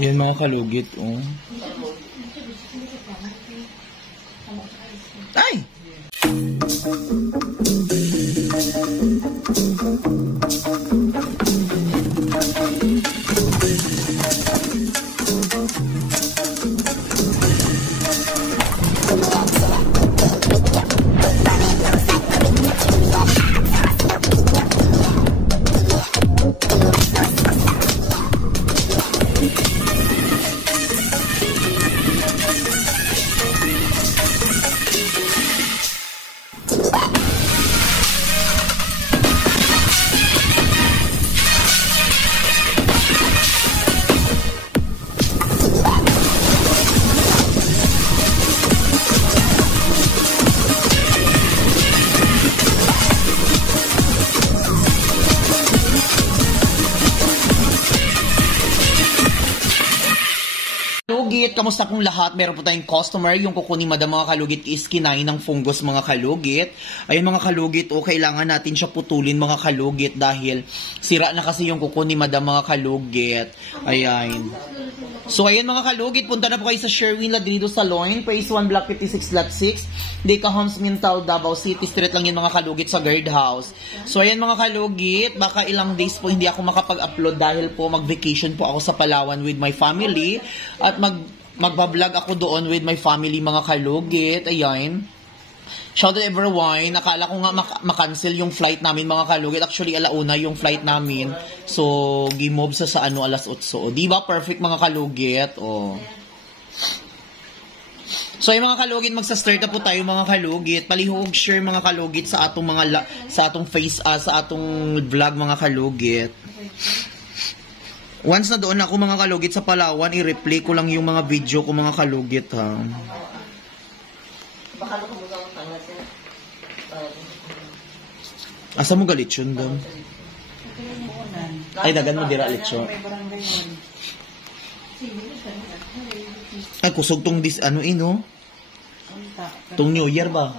Yan mga kalugit, oh. Ay! Kalugit, kamusta kong lahat? Meron po tayong customer, yung kukunin madam mga kalugit is kinain ng fungus mga kalugit. Ayun mga kalugit, o kailangan natin siya putulin mga kalugit dahil sira na kasi yung kukunin madam mga kalugit. Ayan. So ayun mga kalugit, punta na po kayo sa Sherwin Ladrido Salon, Phase 1 Block 56 Lot 6, Deca Homes, Mintal, Davao City, street lang yun mga kalugit sa guard house. So ayun mga kalugit, baka ilang days po hindi ako makapag-upload dahil po mag-vacation po ako sa Palawan with my family at magbablog ako doon with my family mga kalugit. Ayan. Shout out everyone. Nakala ko nga makancel yung flight namin mga kalugit. Actually, alauna yung flight namin. So, gimob sa ano, alas 8. O, diba? Perfect mga kalugit. O. So, yung mga kalugit, magsa-start na po tayo mga kalugit. Palihog share mga kalugit sa atong sa atong sa atong vlog mga kalugit. Once na doon ako mga kalugit sa Palawan, i-replay ko lang yung mga video ko mga kalugit ha. Asa mo galit yun doon? Ay, dagan mo dira litsyo. Ay, kusog tong ano ino? Tong New Year ba?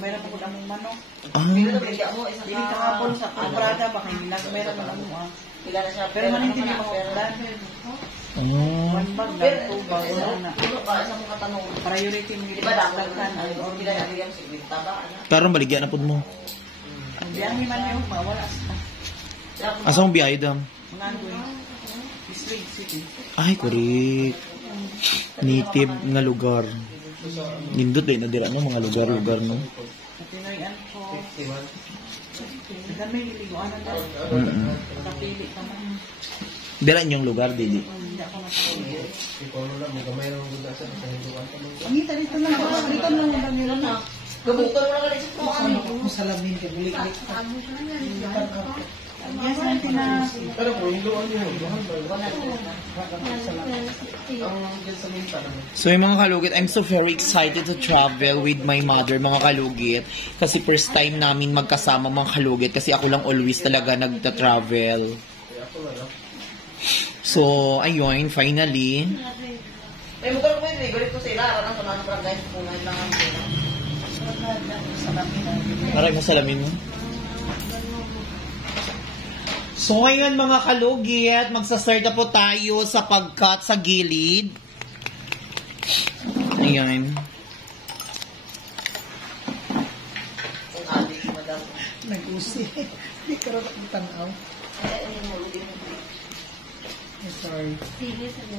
Meron ako ng manok. Ah. Hindi kahapon sa Prada ba kayo nila meron ng ano. Pero man hindi mo plan. One bag lang po ba na. Priority mo di ba dapat ang ordinary ang sigwita ba? Karon baligyan na pud mo. Biyahe man yung mawala sa. Asa mo biyahe dam? City. Ay, correct. Native nga lugar. Nindot din na dira no mga lugar-lugar no. Pinoyan ko. Dami liguan na daw. Kapili ka man. Dira yung lugar dili. Hindi ako nakapili. Ang ita dito lang ba? Dito lang ba nila na? Gabuto mo lang ka dito po. Ano sa labing ka bulik-lik. Yes, natin na. Pero po, yung luwan nyo. So yung mga kalugit, I'm so very excited to travel with my mother mga kalugit. Kasi first time namin magkasama mga kalugit. Kasi ako lang always talaga nagta-travel. So, ayun, finally. Ay, mo ko yung ligo dito sila. Arang sa mga barangay sa punay lang ang sila. Maraming masalamin mo. So, ngayon mga kalugit, magsa-start na po tayo sa pag-cut sa gilid. Ayan. Nag-usi. Hindi ka rin matanaw. Sorry. Sige, sige.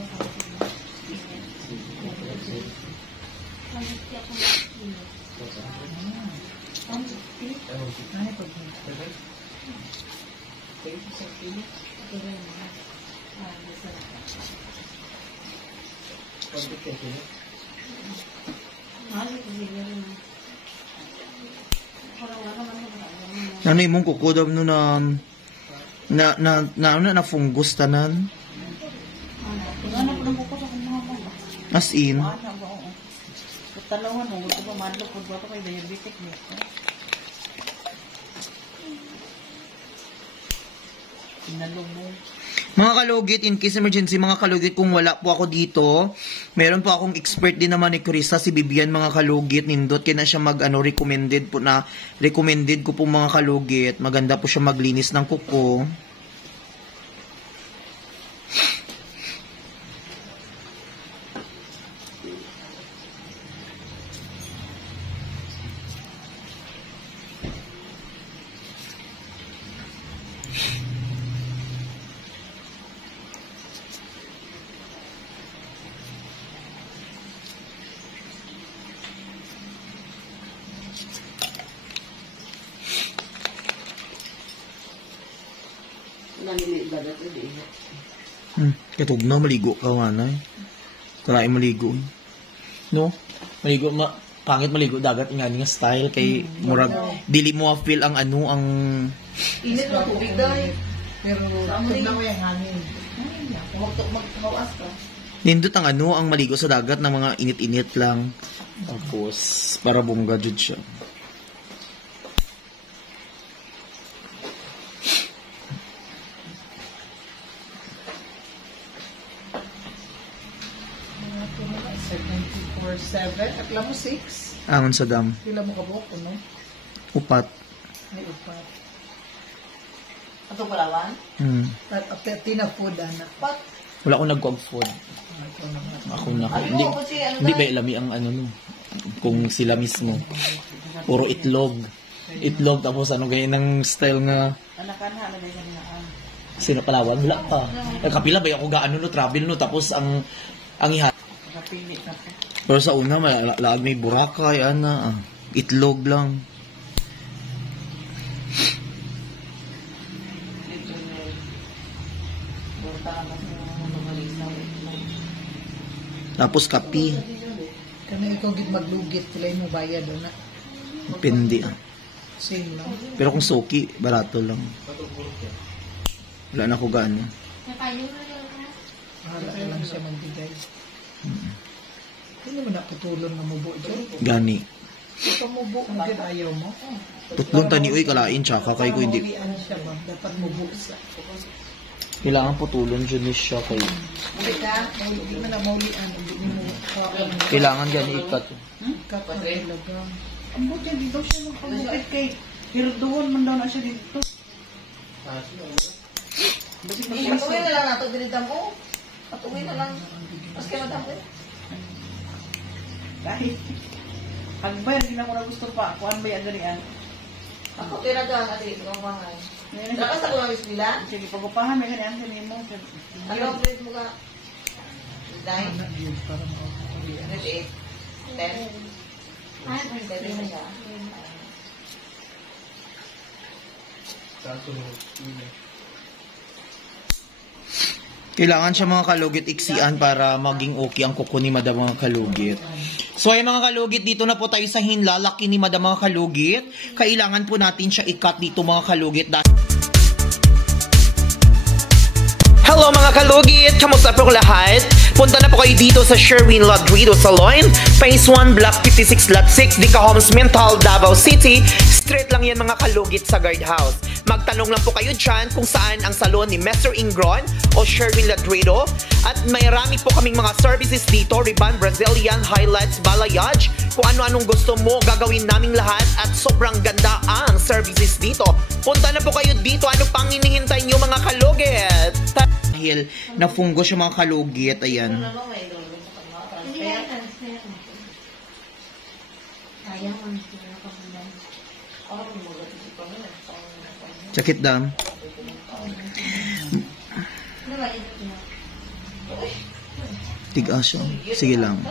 Ano yung mong kukudab no na fungus tanan? As in? Talungan mo, gusto ba madlo po ba ito kay diabetic mo? Pinalubong. Mga kalugit, in case emergency, mga kalugit, kung wala po ako dito, meron po akong expert din naman ni Krista, si Bibian, mga kalugit, nindot, kaya na siya recommended ko po mga kalugit, maganda po siya maglinis ng kuko. Katog na, maligo ka nga Kalain maligo. No? Maligo, pangit maligo dagat nga nga style kay murag dili mo feel ang ang init na tubig dahil. Pero tubig lang yung hangin. Magkawas ka. Nindot ang ang maligo sa dagat ng mga init-init lang. Tapos, para bongga jud siya. Or 7, akla mo 6. Angon sa dam. Pila mo kabok, no? Upat. Ay, upat. Ato palawan? At tina food, anak. Pat? Wala akong nag-cook food. Ako na. Hindi ba ilami ang no? Kung sila mismo. Puro itlog. Itlog, tapos ganyan ng style nga. Anak-anak, na ganyan nga. Sino palawan? Wala pa. Kapila ba ako no, travel no, tapos ang ihat. Kapili ka. Pero sa una, laag may burakay, itlog lang. Tapos kapi. Kami ikaw gid maglugit, sila mo bayad na. Depende. Same lang. Pero kung soki, barato lang. Wala na ko gaano. Wala lang siya magbigay. Hindi mo nakatulong na mubo dyan. Gani. Ikaw mubo, magin ayaw mo. Tutlong tani, kalain, tsaka kay ko hindi. Maulian siya ba? Dapat mubo siya. Kailangan putulon dyan siya kay. Hindi ka, hindi mo na maulian. Hindi mo Kailangan gani ikat. Ikat na talaga. Ang buti, dito siya magpagupit kay. Pero doon man daw na siya dito. Patuloy na lang nato, dinita mo. Patuloy na lang. Mas kaya madamo. Kahit pagbayad, hindi na ko na gusto pa. Kuhaan ba yan ganyan? Ako tinagaan natin ito ng mga. Lakas ako lang nila? Sige, pag-upahan, may ganyan kanina mo. Ano ang plate mo ka? 9? 8? 10? Kailangan siya mga kalugit iksian para maging okay ang kuko ni Madam mga kalugit. So ay mga kalugit, dito na po tayo sa hinlalaki ni Madam mga kalugit. Kailangan po natin siya i-cut dito mga kalugit. Hello mga kalugit! Kamusta po lahat? Punta na po kayo dito sa Sherwin Ladrido Salon, Phase 1, Block 56, Lot 6, Dica Homes, Mental, Davao City. Straight lang yan mga kalugit sa guardhouse. Magtanong lang po kayo dyan kung saan ang salon ni Mr. Ingron o Sherwin Ladrido. At mayroon po kaming mga services dito, Ribbon, Brazilian, Highlights, Balayage. Kung ano-anong gusto mo, gagawin naming lahat at sobrang ganda ang services dito. Punta na po kayo dito. Ano pang hinihintay nyo mga kalugit? Dahil na-fungus yung mga kalugit, ayan. Sakit dam. Tiga siya. Sige lang.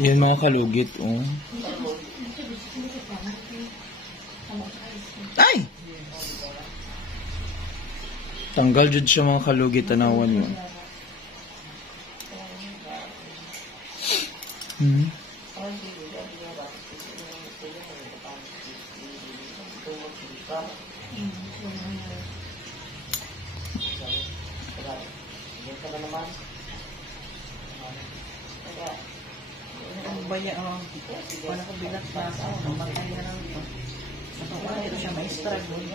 Yan mga kalugit, oh. Ay! Tanggal jud siya mga kalugit, tanawan yun. Ang baya, wala ko bilat na ako, namatay na lang ito. Wala ito siya ma-strag doon.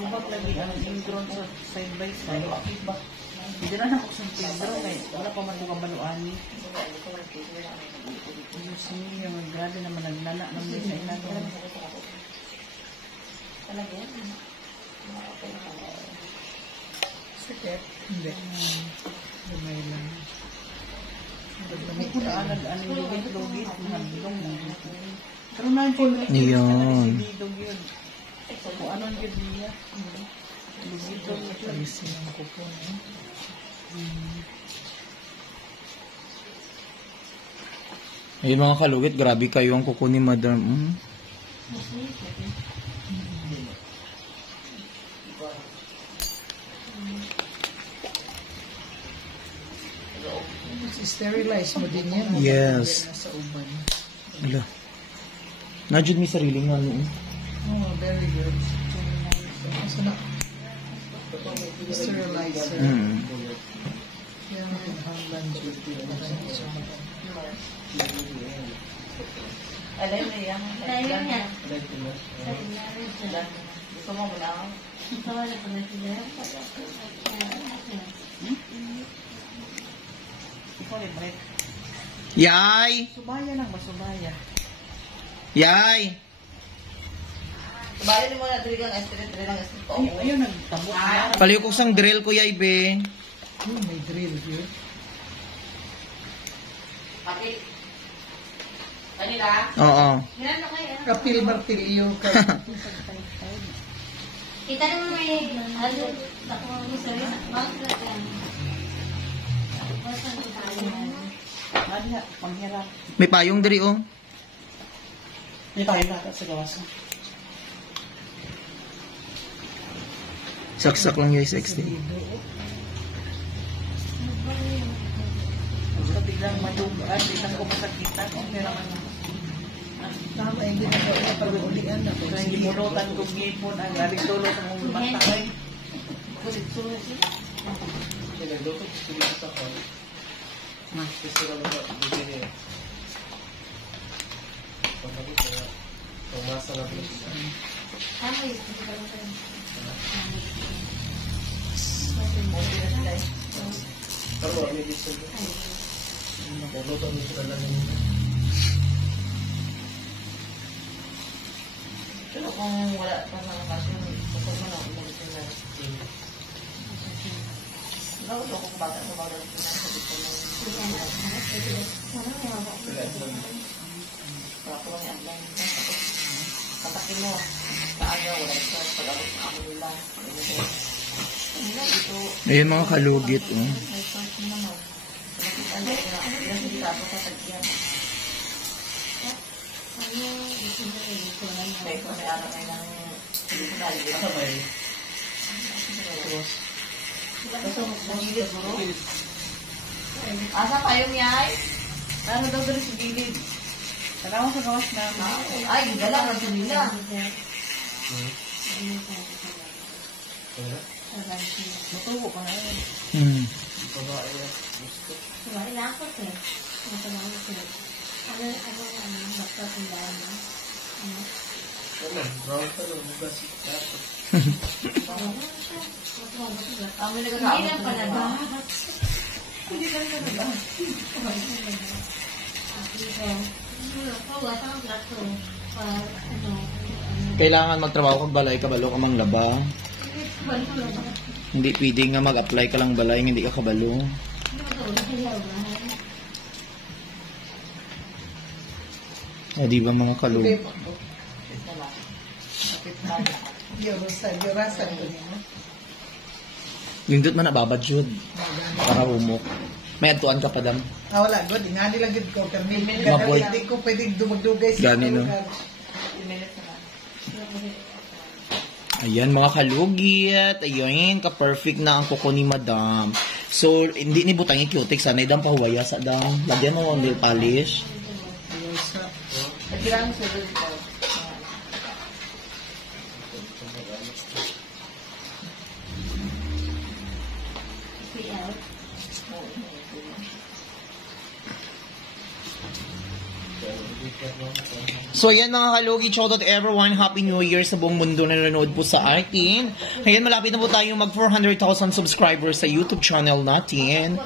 Hubak lagi ang ingron sa side by side. Hindi na ako sa Pedro, wala pa man doon kabaluani. Diyos niya, grabe naman nagnana ng sa ina doon. Sakit? Hindi. Lumay lang. Ano yung lugit-lugit, handong. Pero na yung Yun. bidong yun. Kung ano yung niya. Lugit-lugit. Alisin ang kuko. Ayun mga kalugit, grabe kayo ang kuko ni Madam. Sterilize mo din yan. Yes. Sa uban. Ala. Najud mi sarili nga no. Oh, very good. So na. Sterilizer. Yan ang landed. Alam mo yan. Tayo niya. Gusto mo mo lang? Ito wala pa na sila. Ikaw rin, Brett. Yay! Subaya lang ba? Subaya. Yay! Subaya ni mo na drill lang estimate. Ayun, nagtabok na. Paliw ko sang drill ko yay be. Oh, may drill here. Pati. Kanila? Oo. Yan ako kayo. Kapil martilyo ka. Kita naman may ano, ako gusto rin. Bakit lang yan? Basta ang tayo. Ano nga, panghirap. May payong diri oh. Hindi tayo lahat sa gawas. Saksak lang yung 60. Basta biglang madugaan, biglang kumasakitan. Okay lang ano. Tama, hindi na ko na pag-ulian na. Kaya hindi mulutan kong ngipon ang galing tulo sa mong matangay. Sulit-sulit siya. Tama yun. Hindi ka lang tayo. Pero kung wala pa sa nakasyon, kapag mo na umalit na Daw ito kung bata sa bawal na sabi ko ng tapos ang lang patakin mo kaaga wala sa pag-abot ng amo nila ito Ayun mga kalugit oh. may araw ay ng asa kayo miyay? Ano daw dali sa gilid? Tanaw sa gawas na. Ay, gala na nila. Matubo ka na yun. Wala ako eh. Matalawa ko. Ano bakit tindahan mo? Kami Hindi nagkakaabot na pala ba? Hindi ka nagkakaabot. Wala kang plato. Kailangan magtrabaho kag balay kabalo ka mang laba. Hindi pwede nga mag-apply ka lang balay hindi ka kabalo. Ah, di ba mga kalugit? Yorasan ko niya. Yung dut man nababad jud. Para humok. May adtuan ka pa dam. Wala, good. Ingani lang yun ko. Pero Maboy. hindi ko pwedeng dumagdugay sa Gani, no? lugar. Ayan mga kalugit. Ayun, ka-perfect na ang kuko ni Madam. So, hindi ni butang yung cutex. Sanay dam pahuwaya sa dam. Lagyan mo ang nail polish. Kailangan sa dito. So ayan mga kalugit, shout out to everyone. Happy New Year sa buong mundo na nanonood po sa atin. Ayan, malapit na po tayong mag 400,000 subscribers sa YouTube channel natin.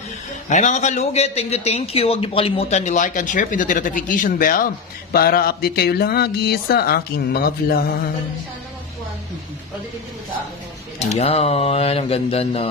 Ay mga kalugit, thank you. Huwag niyo po kalimutan ni-like and share, pindutin notification bell para update kayo lagi sa aking mga vlog. Pwede ko sa akin. Ayan, ang ganda na.